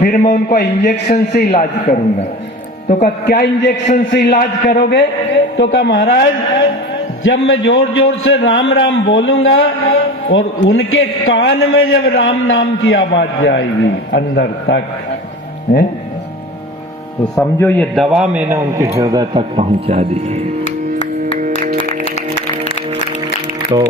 फिर मैं उनको इंजेक्शन से इलाज करूंगा। तो कहा क्या इंजेक्शन से इलाज करोगे? तो कहा महाराज जब मैं जोर जोर से राम राम बोलूंगा और उनके कान में जब राम नाम की आवाज जाएगी अंदर तक है, तो समझो ये दवा मैंने उनके हृदय तक पहुंचा दी। तो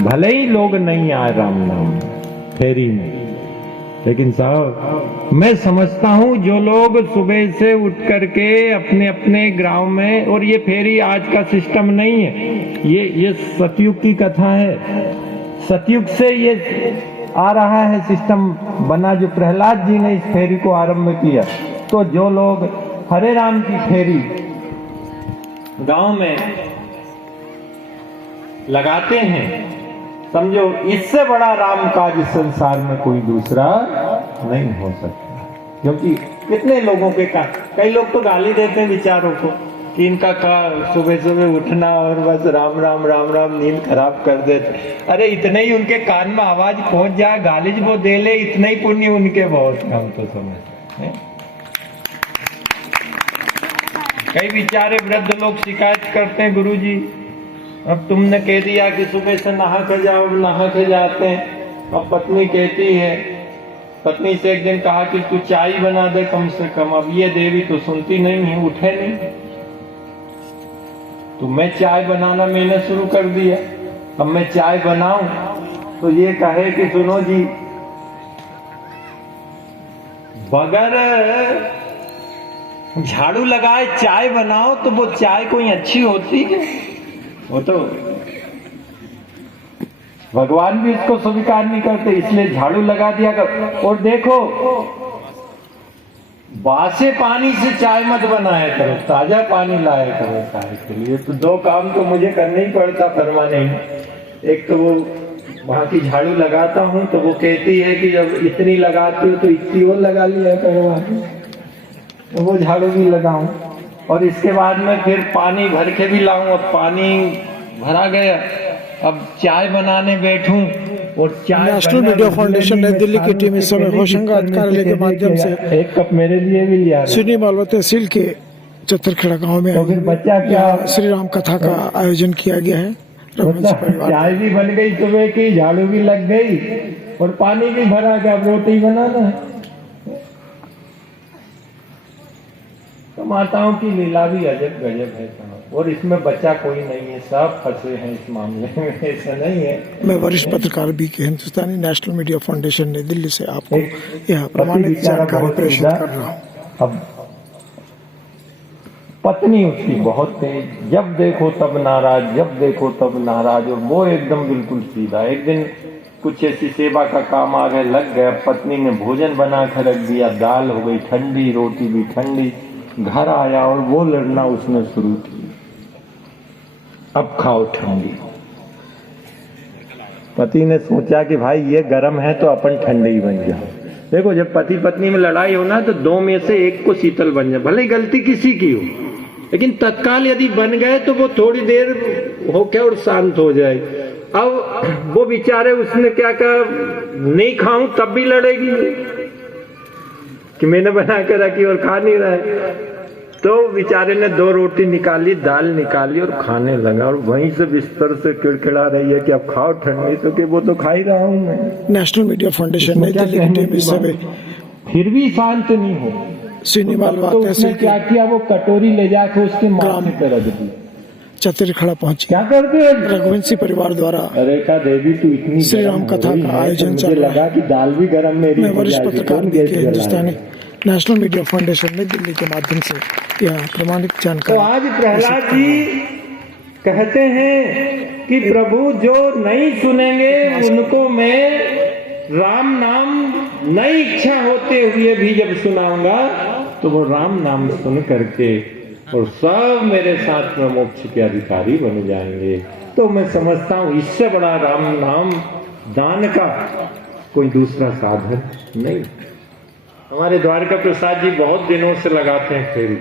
भले ही लोग नहीं आए राम नाम फेरी में, लेकिन साहब मैं समझता हूं जो लोग सुबह से उठ करके अपने अपने गांव में, और ये फेरी आज का सिस्टम नहीं है, ये सतयुग की कथा है। सतयुग से ये आ रहा है सिस्टम बना, जो प्रहलाद जी ने इस फेरी को आरंभ किया। तो जो लोग हरे राम की फेरी गांव में लगाते हैं, समझो इससे बड़ा राम काज इस संसार में कोई दूसरा नहीं हो सकता। क्योंकि कितने लोगों के कई लोग तो गाली देते हैं विचारों को कि इनका सुबह सुबह उठना और बस राम राम राम राम नींद खराब कर देते। अरे इतने ही उनके कान में आवाज पहुंच जाए, गालिज वो दे ले, इतना ही पुण्य उनके बहुत हम तो समझते हैं। कई बेचारे वृद्ध लोग शिकायत करते हैं, गुरुजी अब तुमने कह दिया कि सुबह से नहा के जाओ, नहा के जाते हैं। अब पत्नी कहती है, पत्नी से एक दिन कहा कि तू चाय बना दे कम से कम। अब ये देवी तो सुनती नहीं है, उठे नहीं। तो मैं चाय बनाना मैंने शुरू कर दिया। अब मैं चाय बनाऊं तो ये कहे कि सुनो जी, बगैर झाड़ू लगाए चाय बनाओ तो वो चाय कोई अच्छी होती है? वो तो भगवान भी इसको स्वीकार नहीं करते, इसलिए झाड़ू लगा दिया कर। और देखो बासे पानी से चाय मत बनाया करो, ताजा पानी लाया करो चाय के लिए। तो दो काम तो मुझे करना ही पड़ता परमानेंट। एक तो वो वहां की झाड़ू लगाता हूँ तो वो कहती है कि जब इतनी लगाती हो तो इतनी और लगा लिया करो, तो वो झाड़ू भी लगाऊं। और इसके बाद में फिर पानी भर के भी लाऊं। अब पानी भरा गया, अब चाय बनाने बैठूं और चाय। नेशनल मीडिया फाउंडेशन नई दिल्ली की टीम इस समय होशंगाबाद कार्यालय के माध्यम से एक कप मेरे लिए भी लिया। सिवनी मालवा तहसील के चतरखेड़ा गांव में तो फिर बच्चा क्या श्री राम कथा का आयोजन किया गया है। चाय भी बन गई सुबह की, झाड़ू भी लग गई और पानी भी भरा गया। अब रोटी बनाना है। तो माताओं की लीला भी अजब गजब है साहब। और इसमें बच्चा कोई नहीं है, सब फंसे हैं इस मामले में, ऐसा नहीं है। मैं वरिष्ठ पत्रकार बी के हिंदुस्तानी नेशनल मीडिया फाउंडेशन नई दिल्ली से आपको यह प्रमाणित जानकारी प्रेषित कर रहा हूँ। अब पत्नी उसकी बहुत तेज, जब देखो तब नाराज, जब देखो तब नाराज। और वो एकदम बिल्कुल सीधा। एक दिन कुछ ऐसी सेवा का काम आ गया, लग गया। पत्नी ने भोजन बना कर रख दिया, दाल हो गई ठंडी, रोटी भी ठंडी। घर आया और वो लड़ना उसने शुरू की, अब खाओ ठंडी। पति ने सोचा कि भाई ये गर्म है तो अपन ठंडे ही बन जाओ। देखो जब पति पत्नी में लड़ाई हो ना तो दो में से एक को शीतल बन जाए, भले गलती किसी की हो, लेकिन तत्काल यदि बन गए तो वो थोड़ी देर होके और शांत हो जाए। अब वो बेचारे उसने क्या कहा, नहीं खाऊं तब भी लड़ेगी कि मैंने बना के रखी और खा नहीं रहा है। तो बेचारे ने दो रोटी निकाली, दाल निकाली और खाने लगा। और वहीं से बिस्तर से किड़किड़ा रही है कि अब खाओ ठंडी, तो कि वो तो खा ही रहा हूं मैं। नेशनल मीडिया फाउंडेशन नई दिल्ली की टीम इस समय फिर भी शांत नहीं हो। सिवनी मालवा तो उसने तहसील क्या किया, वो कटोरी ले जाकर उसके माथे पे रख दी। चतरखेड़ा पहुंची। क्या करते हैं रघुवंशी परिवार द्वारा अरे का देवी तू इतनी श्री राम कथा का आयोजन चल रहा लगा कि दाल भी गर्म मेरी। मैं वरिष्ठ पत्रकार बी के हिंदुस्तानी नेशनल मीडिया फाउंडेशन नई दिल्ली के माध्यम से यह प्रमाणित जानकारी। तो आज प्रहलाद जी कहते हैं कि प्रभु जो नहीं सुनेंगे उनको मैं राम नाम नई इच्छा होते हुए भी जब सुनाऊंगा तो वो राम नाम सुन करके और सब मेरे साथ में मोक्ष के अधिकारी बन जाएंगे। तो मैं समझता हूँ इससे बड़ा राम नाम दान का कोई दूसरा साधन नहीं। हमारे द्वारका प्रसाद जी बहुत दिनों से लगाते हैं फेरी,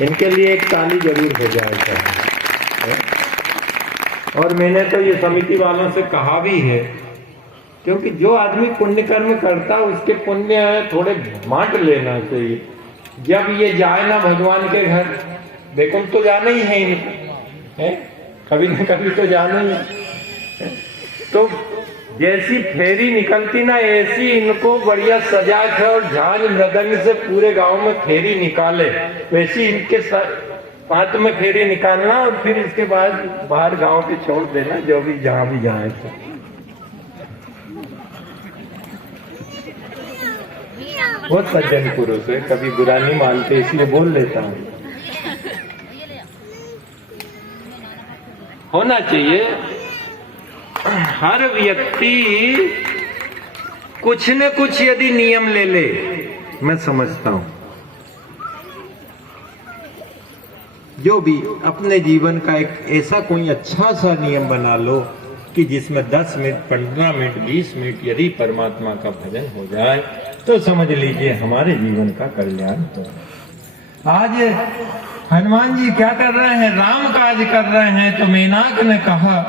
इनके लिए एक ताली जरूर हो जाएगा। और मैंने तो ये समिति वालों से कहा भी है क्योंकि जो आदमी पुण्य कर्म करता उसके पुण्य थोड़े बांट लेना चाहिए। जब ये जाए ना भगवान के घर, देखो तो जाना ही है इनको, है कभी न कभी तो जाना ही है। तो जैसी फेरी निकलती ना ऐसी इनको बढ़िया सजा के और झांझ मृदंग से पूरे गांव में फेरी निकाले, वैसी इनके साथ में फेरी निकालना और फिर इसके बाद बाहर गांव के छोड़ देना, जो भी जहां भी जाए। बहुत सज्जन पुरुष है, कभी बुरा नहीं मानते, इसलिए बोल लेता हूँ। होना चाहिए हर व्यक्ति कुछ न कुछ यदि नियम ले ले, मैं समझता हूं जो भी अपने जीवन का एक ऐसा कोई अच्छा सा नियम बना लो कि जिसमें 10 मिनट 15 मिनट 20 मिनट यदि परमात्मा का भजन हो जाए तो समझ लीजिए हमारे जीवन का कल्याण हो। आज हनुमान जी क्या कर रहे हैं, राम काज कर रहे हैं। तो मेनाक ने कहा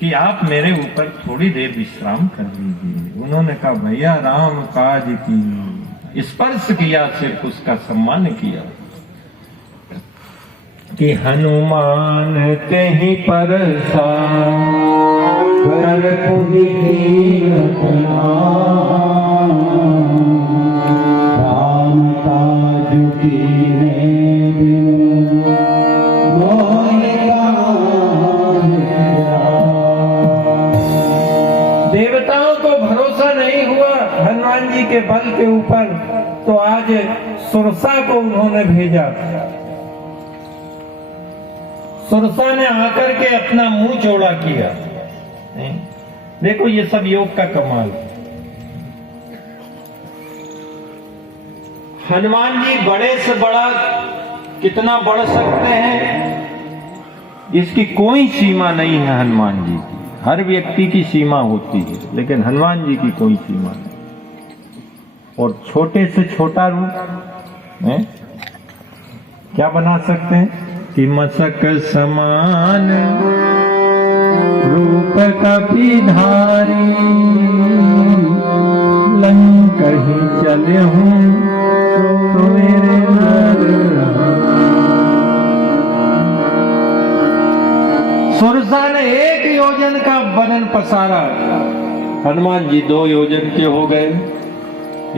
कि आप मेरे ऊपर थोड़ी देर विश्राम कर लीजिए। उन्होंने कहा भैया राम काज की, स्पर्श किया, सिर्फ उसका सम्मान किया कि हनुमान तेहि परसा कर राम काज देवताओं को भरोसा नहीं हुआ हनुमान जी के बल के ऊपर, तो आज सुरसा को उन्होंने भेजा। सुरसा ने आकर के अपना मुंह चौड़ा किया। देखो ये सब योग का कमाल। हनुमान जी बड़े से बड़ा कितना बढ़ सकते हैं, इसकी कोई सीमा नहीं है हनुमान जी की। हर व्यक्ति की सीमा होती है, लेकिन हनुमान जी की कोई सीमा नहीं। और छोटे से छोटा रूप है क्या बना सकते हैं कि मसक समान रूप कपिधारी, लंक ही चले हूँ तो मेरे सुरसा ने 1 योजन का बदन पसारा, हनुमान जी 2 योजन के हो गए।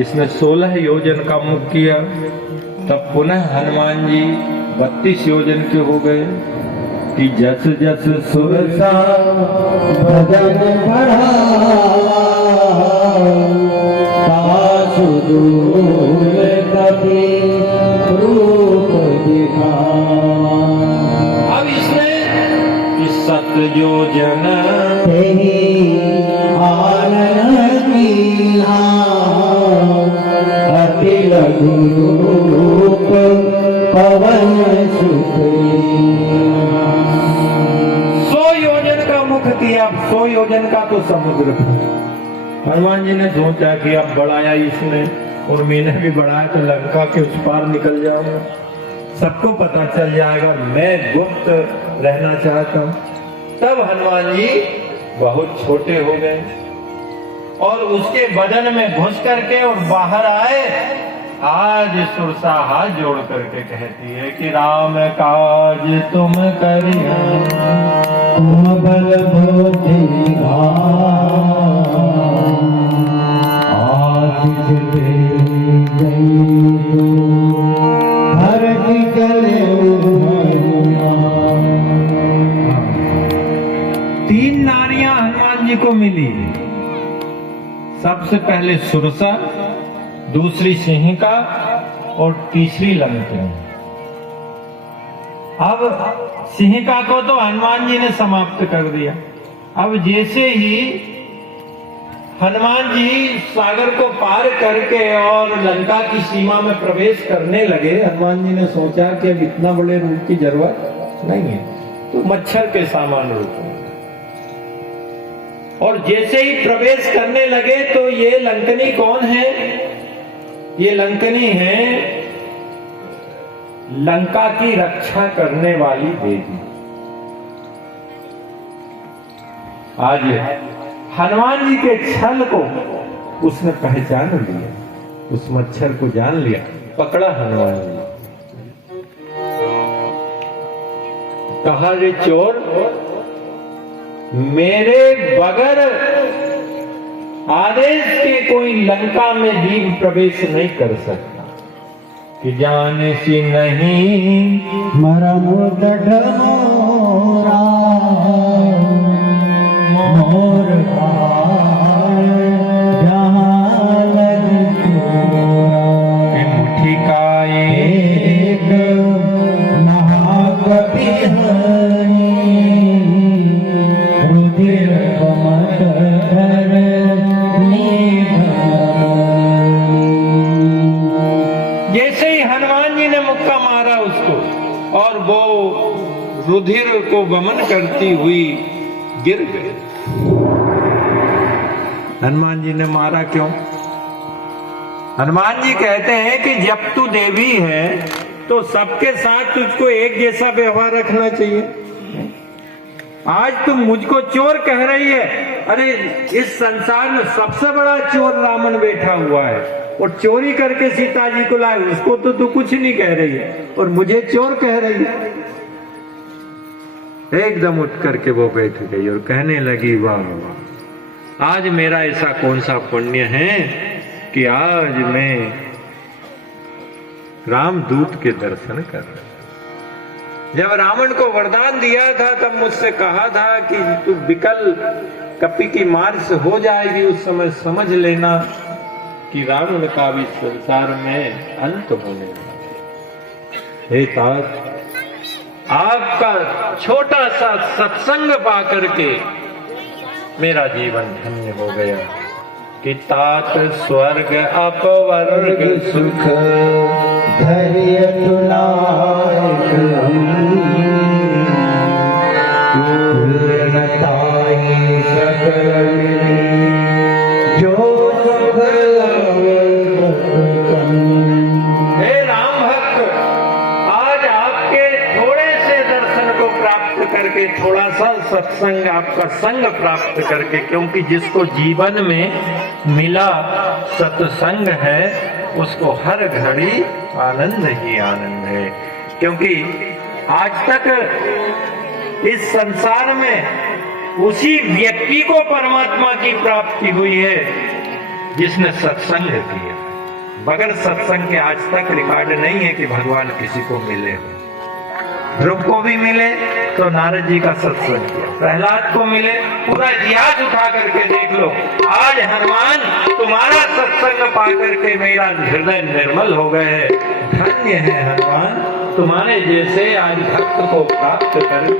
इसने 16 योजन का मुख किया, तब पुनः हनुमान जी 32 योजन के हो गए कि जस जस सुरसा भजन बढ़ा दूर कभी रूप दिखा। अब इसने कि 7 योजन अति लघु रूप पवन सुख 100 योजन का मुख किया। 100 योजन का तो समुद्र। हनुमान जी ने सोचा कि अब बढ़ाया इसने और मैंने भी बढ़ाया तो लंका के उस पार निकल जाऊंगा, सबको पता चल जाएगा मैं गुप्त रहना चाहता हूं। तब हनुमान जी बहुत छोटे हो गए और उसके बदन में घुस करके और बाहर आए। आज सुरसा हाथ जोड़ करके कहती है कि राम काज तुम करिया, तुम बल भोजि तीन नारियां हनुमान जी को मिली। सबसे पहले सुरसा, दूसरी सिंहिका और तीसरी लंका। अब सिंहिका को तो हनुमान जी ने समाप्त कर दिया। अब जैसे ही हनुमान जी सागर को पार करके और लंका की सीमा में प्रवेश करने लगे, हनुमान जी ने सोचा कि अब इतना बड़े रूप की जरूरत नहीं है, तो मच्छर के सामान रूप में। और जैसे ही प्रवेश करने लगे तो ये लंकनी कौन है? ये लंकनी है लंका की रक्षा करने वाली देवी। आज हनुमान जी के छल को उसने पहचान लिया, उस मच्छर को जान लिया, पकड़ा हनुमान जी। कहा रे चोर, मेरे बगैर आदेश के कोई लंका में जीव प्रवेश नहीं कर सकता, कि जाने सी नहीं मरम मोरा मोर जहाँ लग मुट्ठी का एक महाकपि रुधिर कमठ धर जैसे ही हनुमान जी ने मुक्का मारा उसको, और वो रुधिर को वमन करती हुई गिर गए। हनुमान जी ने मारा क्यों? हनुमान जी कहते हैं कि जब तू देवी है तो सबके साथ तुझको एक जैसा व्यवहार रखना चाहिए। आज तुम मुझको चोर कह रही है, अरे इस संसार में सबसे बड़ा चोर रावण बैठा हुआ है, और चोरी करके सीता जी को लाए, उसको तो तू कुछ नहीं कह रही है, और मुझे चोर कह रही है। एकदम उठ करके वो बैठ गई और कहने लगी, वाह वाह, आज मेरा ऐसा कौन सा पुण्य है कि आज मैं रामदूत के दर्शन कर रहा हूं। जब रावण को वरदान दिया था तब मुझसे कहा था कि तू विकल कपि की मार से हो जाएगी, उस समय समझ लेना कि रावण का भी संसार में अंत होने वाला। हे तात, आपका छोटा सा सत्संग पा करके मेरा जीवन धन्य हो गया, कि तात स्वर्ग अपवर्ग सुख धैर्य तुलायक पूर्णताई सकल जो सुख हे राम भक्त, आज आपके थोड़े से दर्शन को प्राप्त करके, थोड़ा सा सत्संग आपका संग प्राप्त करके, क्योंकि जिसको जीवन में मिला सत्संग है उसको हर घड़ी आनंद ही आनंद है। क्योंकि आज तक इस संसार में उसी व्यक्ति को परमात्मा की प्राप्ति हुई है जिसने सत्संग किया। बगैर सत्संग के आज तक रिकॉर्ड नहीं है कि भगवान किसी को मिले हो। ध्रुव को भी मिले तो नारद जी का सत्संग किया, प्रहलाद को मिले, पूरा इतिहास उठा करके देख लो। आज हनुमान तुम्हारा सत्संग पा करके मेरा हृदय निर्मल हो गए है। धन्य है हनुमान, तुम्हारे जैसे आज भक्त को प्राप्त करके।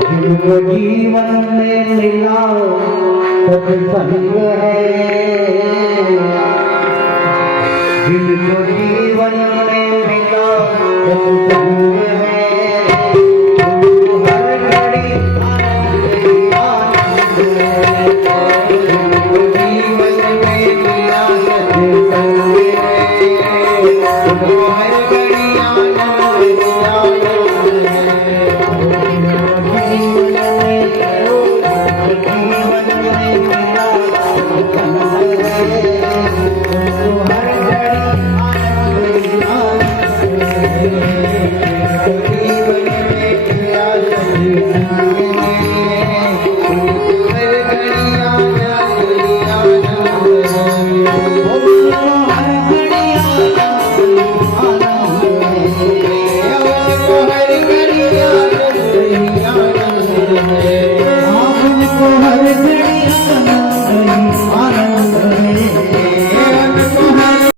जिनको जीवन में मिला सत्संग है, जिनको जीवन में मिला सत्संग है,